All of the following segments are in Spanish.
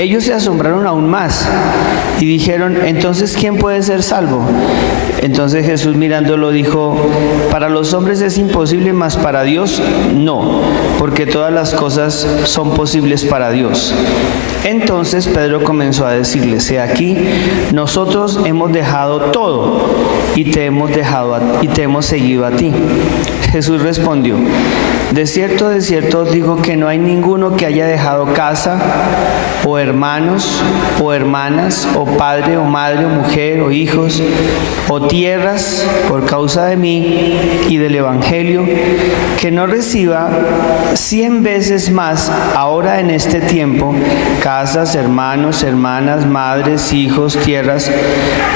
Ellos se asombraron aún más y dijeron: entonces, ¿quién puede ser salvo? Entonces Jesús, mirándolo, dijo: para los hombres es imposible, mas para Dios no, porque todas las cosas son posibles para Dios. Entonces Pedro comenzó a decirles: he aquí, nosotros hemos dejado todo y te hemos seguido a ti. Jesús respondió: de cierto os digo que no hay ninguno que haya dejado casa, o hermanos, o hermanas, o padre, o madre, o mujer, o hijos, o tierras, por causa de mí y del Evangelio, que no reciba 100 veces más ahora en este tiempo, casas, hermanos, hermanas, madres, hijos, tierras,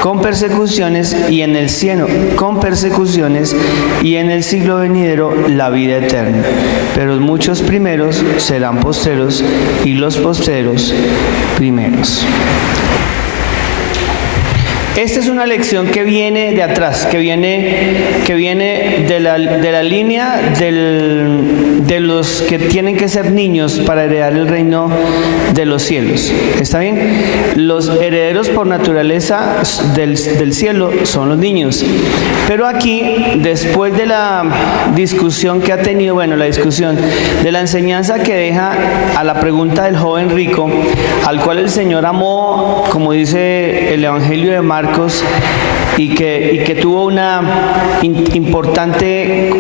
con persecuciones, y en el cielo, con persecuciones, y en el siglo venidero la vida eterna. Pero muchos primeros serán postreros, y los postreros primeros. Esta es una lección que viene de atrás, que viene de la línea de los que tienen que ser niños para heredar el reino de los cielos. ¿Está bien? Los herederos por naturaleza del cielo son los niños. Pero aquí, después de la discusión que ha tenido, la discusión de la enseñanza que deja a la pregunta del joven rico, al cual el Señor amó, como dice el Evangelio de Marcos, y que tuvo una importante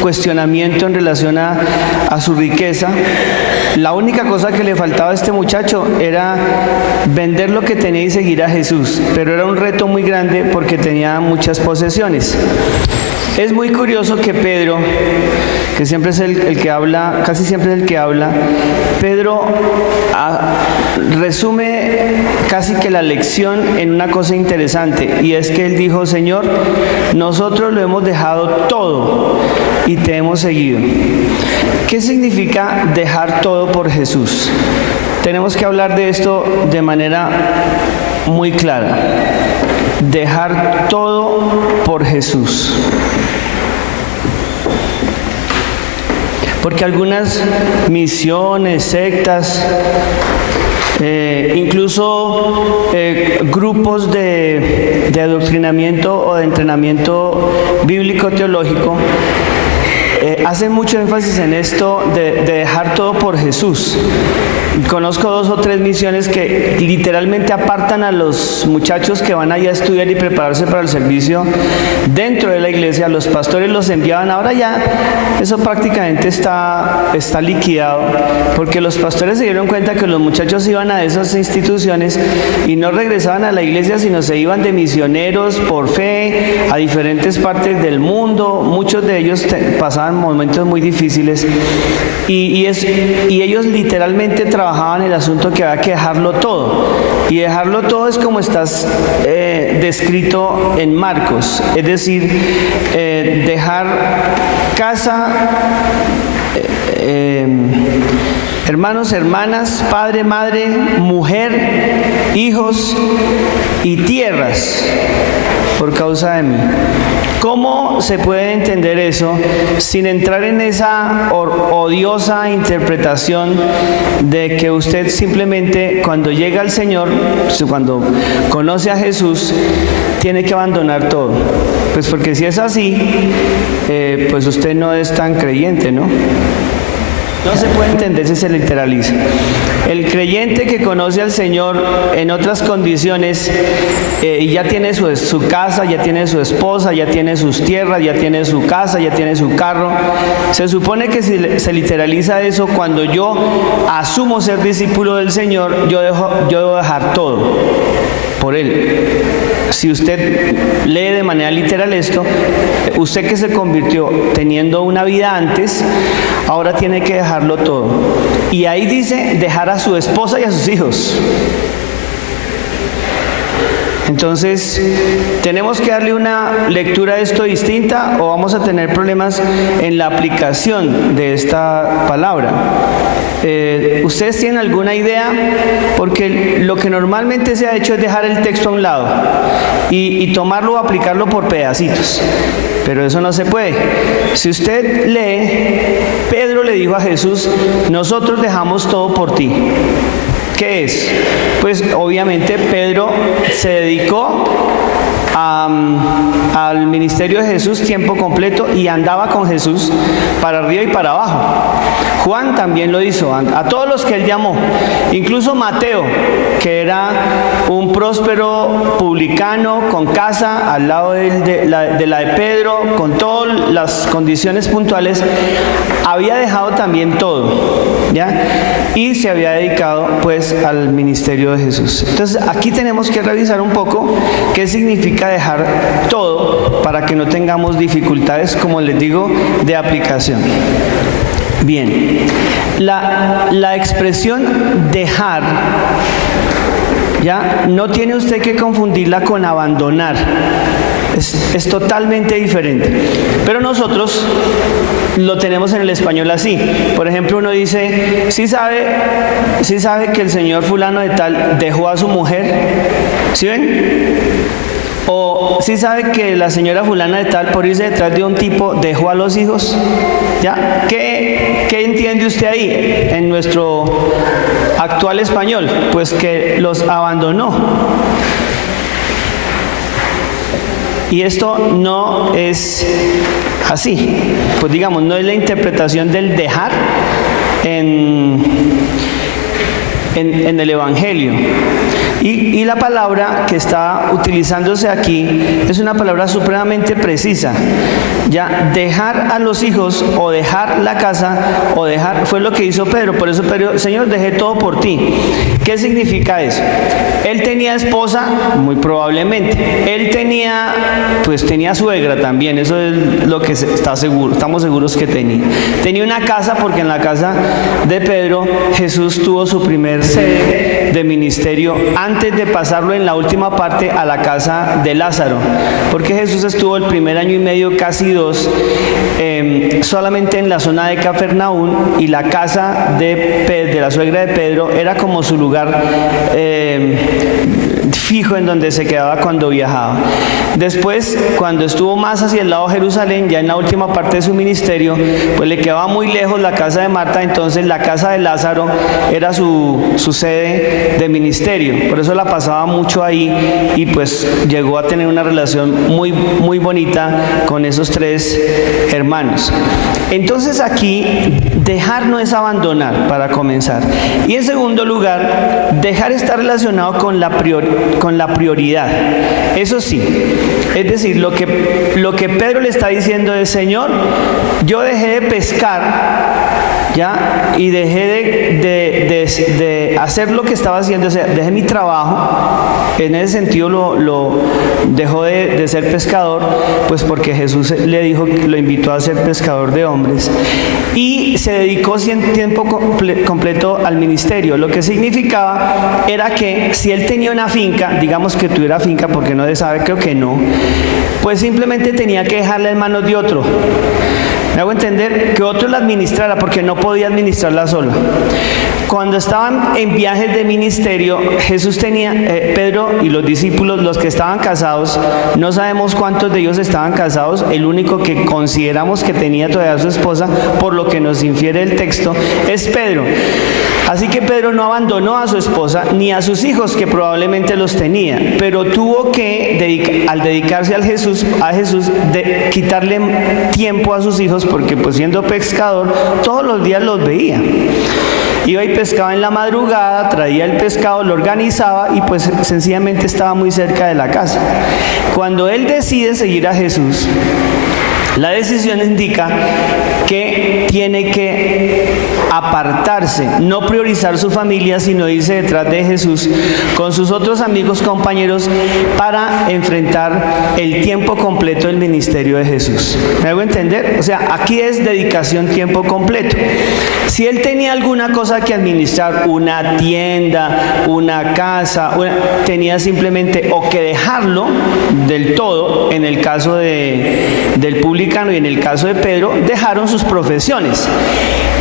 cuestionamiento en relación a su riqueza. La única cosa que le faltaba a este muchacho era vender lo que tenía y seguir a Jesús, pero era un reto muy grande porque tenía muchas posesiones. Es muy curioso que Pedro, que siempre es el que habla, casi siempre es el que habla, Pedro resume casi que la lección en una cosa interesante, y es que él dijo: Señor, nosotros lo hemos dejado todo y te hemos seguido. ¿Qué significa dejar todo por Jesús? Tenemos que hablar de esto de manera muy clara. Dejar todo por Jesús. Porque algunas misiones, sectas, incluso grupos de adoctrinamiento o de entrenamiento bíblico-teológico, hacen mucho énfasis en esto de dejar todo por Jesús. Conozco 2 o 3 misiones que literalmente apartan a los muchachos que van allá a estudiar y prepararse para el servicio dentro de la iglesia. Los pastores los enviaban. Ahora ya eso prácticamente está liquidado, porque los pastores se dieron cuenta que los muchachos iban a esas instituciones y no regresaban a la iglesia, sino se iban de misioneros por fe a diferentes partes del mundo. Muchos de ellos pasaban momentos muy difíciles y ellos literalmente trabajaban el asunto que había que dejarlo todo, y dejarlo todo es como estás descrito en Marcos, es decir, dejar casa, hermanos, hermanas, padre, madre, mujer, hijos y tierras por causa de mí. ¿Cómo se puede entender eso sin entrar en esa odiosa interpretación de que usted simplemente cuando llega al Señor, cuando conoce a Jesús, tiene que abandonar todo? Pues porque si es así, pues usted no es tan creyente, ¿no? No se puede entender si se literaliza. El creyente que conoce al Señor en otras condiciones y ya tiene su casa, ya tiene su esposa, ya tiene sus tierras, ya tiene su casa, ya tiene su carro, se supone que si se literaliza eso, cuando yo asumo ser discípulo del Señor, yo debo dejar todo por Él. Si usted lee de manera literal esto, usted que se convirtió teniendo una vida antes, ahora tiene que dejarlo todo. Y ahí dice dejar a su esposa y a sus hijos. Entonces, ¿tenemos que darle una lectura a esto distinta o vamos a tener problemas en la aplicación de esta palabra? ¿Ustedes tienen alguna idea? Porque lo que normalmente se ha hecho es dejar el texto a un lado y tomarlo o aplicarlo por pedacitos. Pero eso no se puede. Si usted lee, Pedro le dijo a Jesús: nosotros dejamos todo por ti. ¿Qué es? Pues obviamente Pedro se dedicó al ministerio de Jesús tiempo completo y andaba con Jesús para arriba y para abajo. Juan también lo hizo, a todos los que él llamó, incluso Mateo, que era un próspero publicano con casa al lado de la de Pedro, con todas las condiciones puntuales, había dejado también todo, ¿ya? Y se había dedicado pues al ministerio de Jesús. Entonces aquí tenemos que revisar un poco qué significa dejar todo para que no tengamos dificultades, como les digo, de aplicación. Bien, la expresión dejar, ya no tiene usted que confundirla con abandonar, es totalmente diferente, pero nosotros lo tenemos en el español así. Por ejemplo, uno dice, ¿sí sabe que el señor fulano de tal dejó a su mujer? ¿Sí ven? O ¿sí sabe que la señora fulana de tal, por irse detrás de un tipo, dejó a los hijos? ¿Ya? ¿Qué entiende usted ahí en nuestro actual español? Pues que los abandonó. Y esto no es así. Pues digamos, no es la interpretación del dejar en el Evangelio. Y la palabra que está utilizándose aquí es una palabra supremamente precisa. Ya, dejar a los hijos o dejar la casa o dejar, fue lo que hizo Pedro. Por eso Pedro, Señor, dejé todo por ti. ¿Qué significa eso? Él tenía esposa, muy probablemente. Él tenía suegra también, eso es lo que estamos seguros que tenía. Tenía una casa, porque en la casa de Pedro Jesús tuvo su primer sede de ministerio antes de pasarlo en la última parte a la casa de Lázaro, porque Jesús estuvo el primer año y medio, casi 2, solamente en la zona de Capernaum, y la casa de la suegra de Pedro era como su lugar fijo en donde se quedaba cuando viajaba. Después, cuando estuvo más hacia el lado de Jerusalén, ya en la última parte de su ministerio, pues le quedaba muy lejos la casa de Marta, entonces la casa de Lázaro era su sede de ministerio. Por eso la pasaba mucho ahí y pues llegó a tener una relación muy, muy bonita con esos 3 hermanos. Entonces aquí, dejar no es abandonar, para comenzar. Y en segundo lugar, dejar está relacionado con la prioridad. Eso sí, es decir, lo que Pedro le está diciendo es: Señor, yo dejé de pescar, ¿ya? Y dejé de hacer lo que estaba haciendo, o sea, dejé mi trabajo. En ese sentido lo dejó de ser pescador, pues porque Jesús le dijo, lo invitó a ser pescador de hombres, y se dedicó tiempo completo al ministerio. Lo que significaba era que si él tenía una finca, digamos que tuviera finca, porque no se sabe, creo que no, pues simplemente tenía que dejarla en manos de otro. Me hago entender, que otro la administrara, porque no podía administrarla sola. Cuando estaban en viajes de ministerio, Jesús tenía, Pedro y los discípulos, los que estaban casados, no sabemos cuántos de ellos estaban casados, el único que consideramos que tenía todavía su esposa, por lo que nos infiere el texto, es Pedro. Así que Pedro no abandonó a su esposa ni a sus hijos, que probablemente los tenía, pero tuvo que, al dedicarse a Jesús, quitarle tiempo a sus hijos, porque pues siendo pescador, todos los días los veía. Iba y pescaba en la madrugada, traía el pescado, lo organizaba y pues sencillamente estaba muy cerca de la casa. Cuando él decide seguir a Jesús, la decisión indica que tiene que apartarse, no priorizar su familia, sino irse detrás de Jesús con sus otros amigos, compañeros, para enfrentar el tiempo completo del ministerio de Jesús. ¿Me hago entender? O sea, aquí es dedicación tiempo completo. Si él tenía alguna cosa que administrar, una tienda, una casa, tenía simplemente o que dejarlo del todo. En el caso del publicano y en el caso de Pedro, dejaron sus profesiones. bendiciones.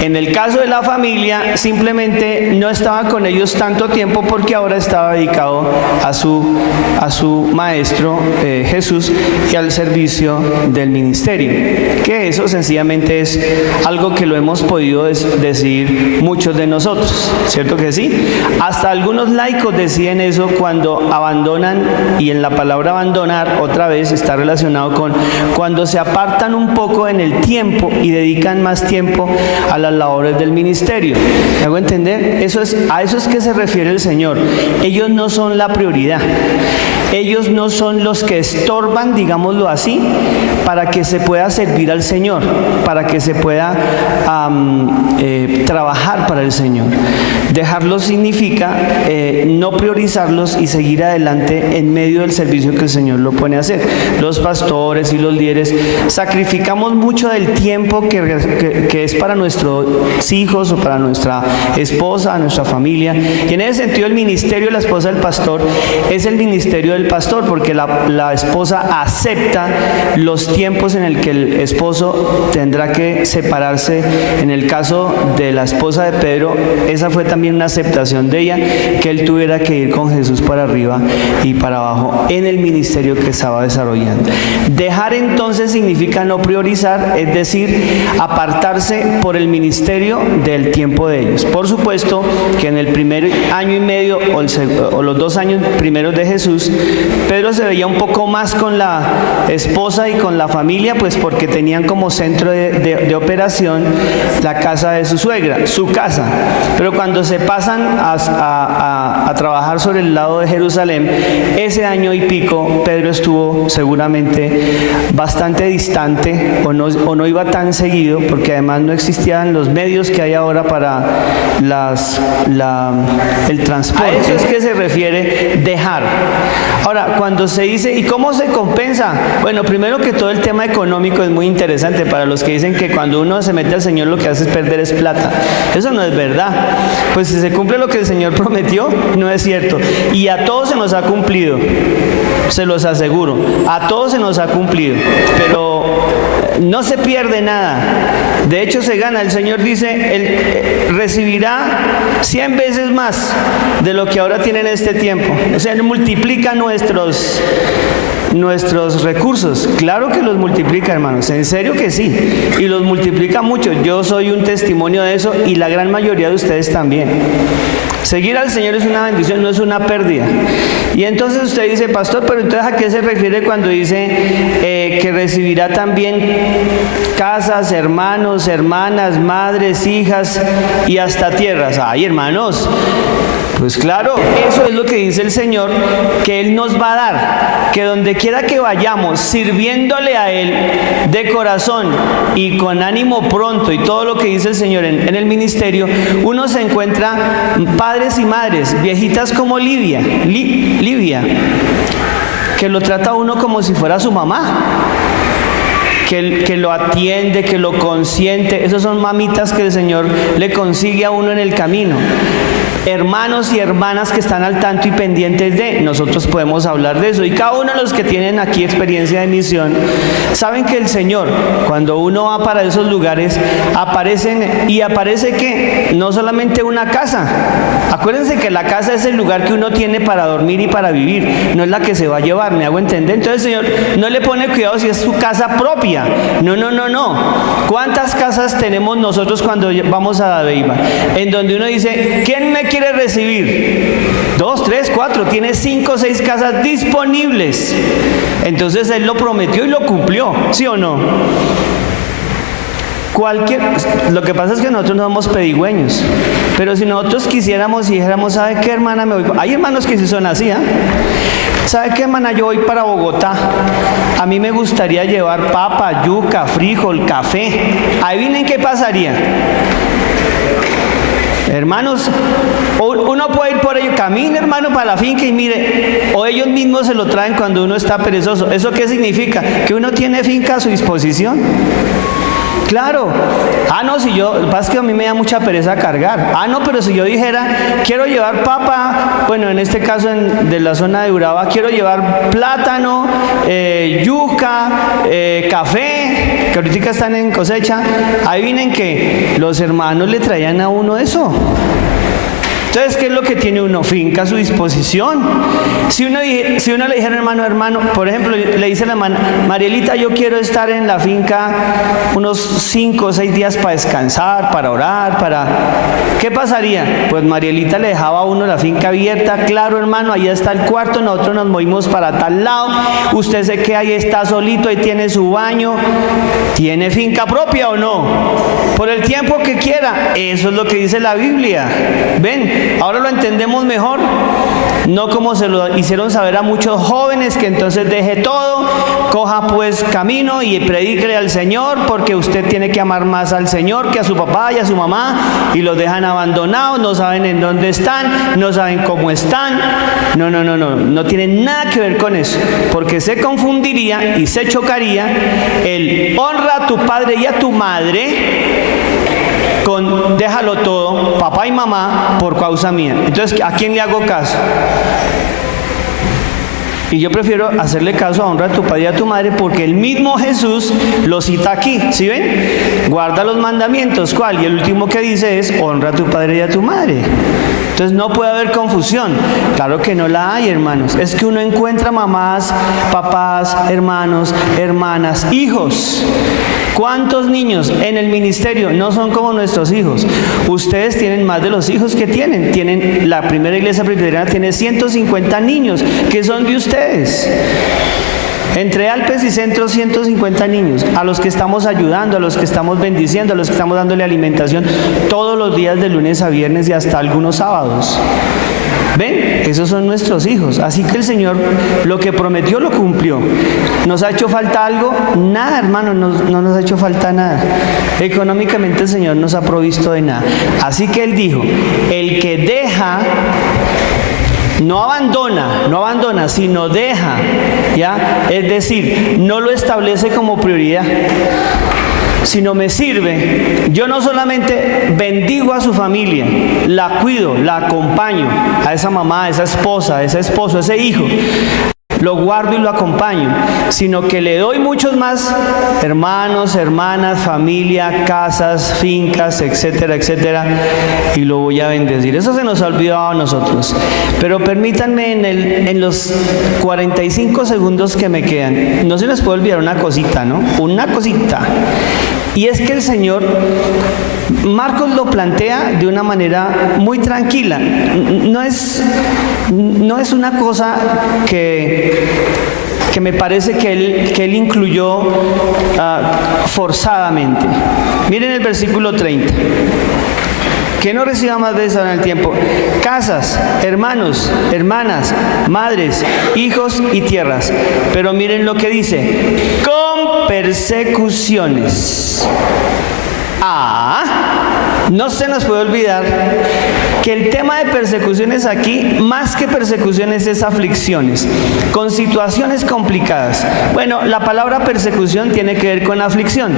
En el caso de la familia, simplemente no estaba con ellos tanto tiempo porque ahora estaba dedicado a su maestro Jesús y al servicio del ministerio. Que eso sencillamente es algo que lo hemos podido decidir muchos de nosotros, ¿cierto que sí? Hasta algunos laicos deciden eso cuando abandonan, y en la palabra abandonar otra vez está relacionado con cuando se apartan un poco en el tiempo y dedican más tiempo a las labores del ministerio. ¿Me hago entender? A eso es que se refiere el Señor. Ellos no son la prioridad. Ellos no son los que estorban, digámoslo así, para que se pueda servir al Señor, para que se pueda trabajar para el Señor. Dejarlos significa no priorizarlos y seguir adelante en medio del servicio que el Señor lo pone a hacer. Los pastores y los líderes sacrificamos mucho del tiempo que es para nuestros hijos o para nuestra esposa, nuestra familia. Y en ese sentido el ministerio de la esposa del pastor es el ministerio del pastor, porque la esposa acepta los tiempos en el que el esposo tendrá que separarse. En el caso de la esposa de Pedro, esa fue también una aceptación de ella, que él tuviera que ir con Jesús para arriba y para abajo en el ministerio que estaba desarrollando. Dejar entonces significa no priorizar, es decir, apartarse por el ministerio del tiempo de ellos. Por supuesto que en el primer año y medio o los 2 años primeros de Jesús, Pedro se veía un poco más con la esposa y con la familia, pues porque tenían como centro de operación la casa de su suegra, su casa. Pero cuando se pasan a trabajar sobre el lado de Jerusalén, ese año y pico Pedro estuvo seguramente bastante distante o no iba tan seguido, porque además no existían los medios que hay ahora para el transporte. A eso es que se refiere dejar. Ahora, cuando se dice, ¿y cómo se compensa? Bueno, primero que todo el tema económico es muy interesante para los que dicen que cuando uno se mete al Señor lo que hace es perder plata. Eso no es verdad. Pues si se cumple lo que el Señor prometió, no es cierto. Y a todos se nos ha cumplido, se los aseguro. A todos se nos ha cumplido. Pero no se pierde nada. De hecho se gana. El Señor dice, Él recibirá 100 veces más de lo que ahora tiene en este tiempo. O sea, Él multiplica nuestros recursos. Claro que los multiplica, hermanos, en serio que sí, y los multiplica mucho. Yo soy un testimonio de eso y la gran mayoría de ustedes también. Seguir al Señor es una bendición, no es una pérdida. Y entonces usted dice, pastor, pero entonces ¿a qué se refiere cuando dice que recibirá también casas, hermanos, hermanas, madres, hijas y hasta tierras? Ay, hermanos, pues claro, eso es lo que dice el Señor, que Él nos va a dar, que donde quiera que vayamos, sirviéndole a Él de corazón y con ánimo pronto, y todo lo que dice el Señor en el ministerio, uno se encuentra padres y madres, viejitas como Livia, que lo trata a uno como si fuera su mamá. Que lo atiende, que lo consiente. Esas son mamitas que el Señor le consigue a uno en el camino. Hermanos y hermanas que están al tanto y pendientes de, nosotros podemos hablar de eso. Y cada uno de los que tienen aquí experiencia de misión, saben que el Señor, cuando uno va para esos lugares, aparece que no solamente una casa. Acuérdense que la casa es el lugar que uno tiene para dormir y para vivir, no es la que se va a llevar, ¿me hago entender? Entonces el Señor no le pone cuidado si es su casa propia. No. ¿Cuántas casas tenemos nosotros cuando vamos a Dabeiba? En donde uno dice, ¿quién me quiere recibir? 2, 3, 4, tiene 5 o 6 casas disponibles. Entonces Él lo prometió y lo cumplió, ¿sí o no? Lo que pasa es que nosotros no somos pedigüeños, pero si nosotros quisiéramos y dijéramos, ¿sabe qué, hermana? Me voy. Hay hermanos que sí son así, ¿eh? ¿Sabe qué, hermana? Yo voy para Bogotá. A mí me gustaría llevar papa, yuca, frijol, café. Adivinen qué pasaría. Hermanos, uno puede ir por ello, camine, hermano, para la finca y mire, o ellos mismos se lo traen cuando uno está perezoso. ¿Eso qué significa? Que uno tiene finca a su disposición. Claro. No, si yo, lo que pasa es que a mí me da mucha pereza cargar. No, pero si yo dijera, quiero llevar papa, bueno, en este caso de la zona de Urabá, quiero llevar plátano, yuca, café. que ahorita están en cosecha, adivinen que los hermanos le traían a uno eso. Entonces, ¿qué es lo que tiene uno? Finca a su disposición. Si uno le dijera, hermano, por ejemplo, le dice a la hermana, Marielita, yo quiero estar en la finca unos 5 o 6 días para descansar, para orar, ¿qué pasaría? Pues Marielita le dejaba a uno la finca abierta, claro, hermano, ahí está el cuarto, nosotros nos movimos para tal lado, usted se queda ahí, está solito, ahí tiene su baño, ¿tiene finca propia o no? Por el tiempo que quiera, eso es lo que dice la Biblia. ¿Ven? Ahora lo entendemos mejor, no como se lo hicieron saber a muchos jóvenes, que entonces deje todo, coja pues camino y predíquele al Señor, porque usted tiene que amar más al Señor que a su papá y a su mamá, y los dejan abandonados, no saben en dónde están, no saben cómo están. No tiene nada que ver con eso, porque se confundiría y se chocaría el honra a tu padre y a tu madre con déjalo todo, papá y mamá, por causa mía. Entonces, ¿a quién le hago caso? Y yo prefiero hacerle caso a honra a tu padre y a tu madre, porque el mismo Jesús lo cita aquí, ¿sí ven? Guarda los mandamientos, ¿cuál? Y el último que dice es honra a tu padre y a tu madre. Entonces no puede haber confusión. Claro que no la hay, hermanos. Es que uno encuentra mamás, papás, hermanos, hermanas, hijos. ¿Cuántos niños en el ministerio no son como nuestros hijos? Ustedes tienen más de los hijos que tienen. La primera iglesia presbiteriana tiene 150 niños que son de ustedes. Entre Alpes y Centro, 150 niños, a los que estamos ayudando, a los que estamos bendiciendo, a los que estamos dándole alimentación todos los días de lunes a viernes y hasta algunos sábados. ¿Ven? Esos son nuestros hijos. Así que el Señor lo que prometió lo cumplió. ¿Nos ha hecho falta algo? Nada, hermano, no nos ha hecho falta nada. Económicamente el Señor nos ha provisto de nada. Así que Él dijo, el que deja, no abandona, sino deja, ¿ya? Es decir, no lo establece como prioridad, sino me sirve. Yo no solamente bendigo a su familia, la cuido, la acompaño, a esa mamá, a esa esposa, a ese esposo, a ese hijo, lo guardo y lo acompaño, sino que le doy muchos más hermanos, hermanas, familia, casas, fincas, etcétera, etcétera, y lo voy a bendecir. Eso se nos ha olvidado a nosotros. Pero permítanme en los 45 segundos que me quedan, no se les puede olvidar una cosita, ¿no? Una cosita. Y es que el Señor, Marcos lo plantea de una manera muy tranquila. No es una cosa que me parece que él incluyó forzadamente. Miren el versículo 30. Que no reciba más veces en el tiempo casas, hermanos, hermanas, madres, hijos y tierras. Pero miren lo que dice, con persecuciones. No se nos puede olvidar que el tema de persecuciones aquí, más que persecuciones, es aflicciones, con situaciones complicadas. Bueno, la palabra persecución tiene que ver con aflicción,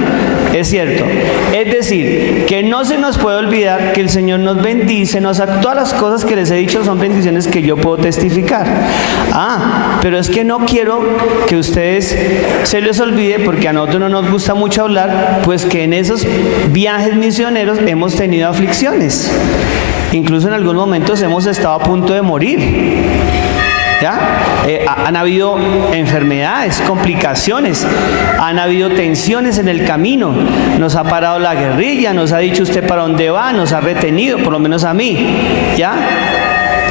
es cierto. Es decir, que no se nos puede olvidar que el Señor nos bendice, todas las cosas que les he dicho son bendiciones que yo puedo testificar. Pero es que no quiero que ustedes se les olvide, porque a nosotros no nos gusta mucho hablar, pues que en esos viajes misioneros hemos tenido aflicciones. Incluso en algunos momentos hemos estado a punto de morir. ¿Ya? Han habido enfermedades, complicaciones, han habido tensiones en el camino, nos ha parado la guerrilla, nos ha dicho usted para dónde va, nos ha retenido, por lo menos a mí, ¿ya?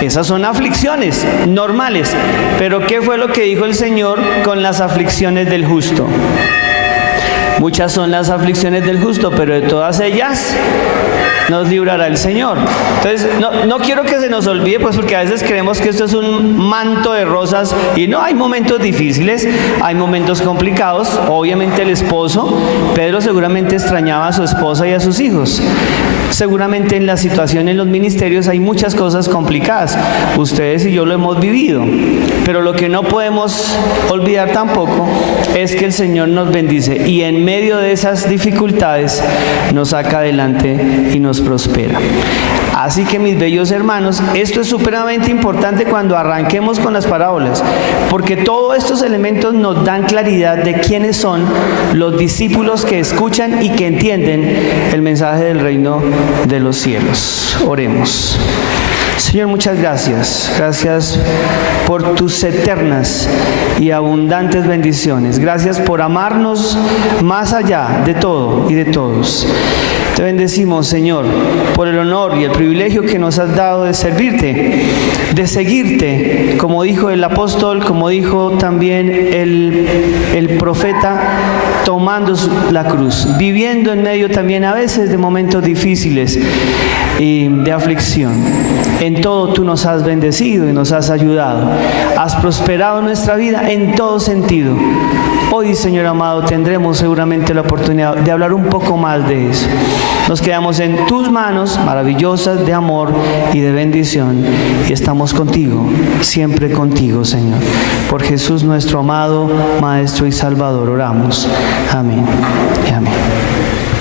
Esas son aflicciones normales. Pero ¿qué fue lo que dijo el Señor con las aflicciones del justo? Muchas son las aflicciones del justo, pero de todas ellas nos librará el Señor. Entonces, no quiero que se nos olvide, pues, porque a veces creemos que esto es un manto de rosas, y no, hay momentos difíciles, hay momentos complicados. Obviamente el esposo, Pedro seguramente extrañaba a su esposa y a sus hijos. Seguramente en la situación en los ministerios hay muchas cosas complicadas. Ustedes y yo lo hemos vivido. Pero lo que no podemos olvidar tampoco es que el Señor nos bendice. Y en en medio de esas dificultades nos saca adelante y nos prospera. Así que, mis bellos hermanos, esto es supremamente importante cuando arranquemos con las parábolas, porque todos estos elementos nos dan claridad de quiénes son los discípulos que escuchan y que entienden el mensaje del reino de los cielos. Oremos. Señor, muchas gracias. Gracias por tus eternas y abundantes bendiciones. Gracias por amarnos más allá de todo y de todos. Te bendecimos, Señor, por el honor y el privilegio que nos has dado de servirte, de seguirte, como dijo el apóstol, como dijo también el profeta, tomando la cruz, viviendo en medio también a veces de momentos difíciles y de aflicción. En todo tú nos has bendecido y nos has ayudado. Has prosperado nuestra vida en todo sentido. Hoy, Señor amado, tendremos seguramente la oportunidad de hablar un poco más de eso. Nos quedamos en tus manos maravillosas de amor y de bendición y estamos contigo, siempre contigo, Señor. Por Jesús nuestro amado Maestro y Salvador oramos. Amén y amén.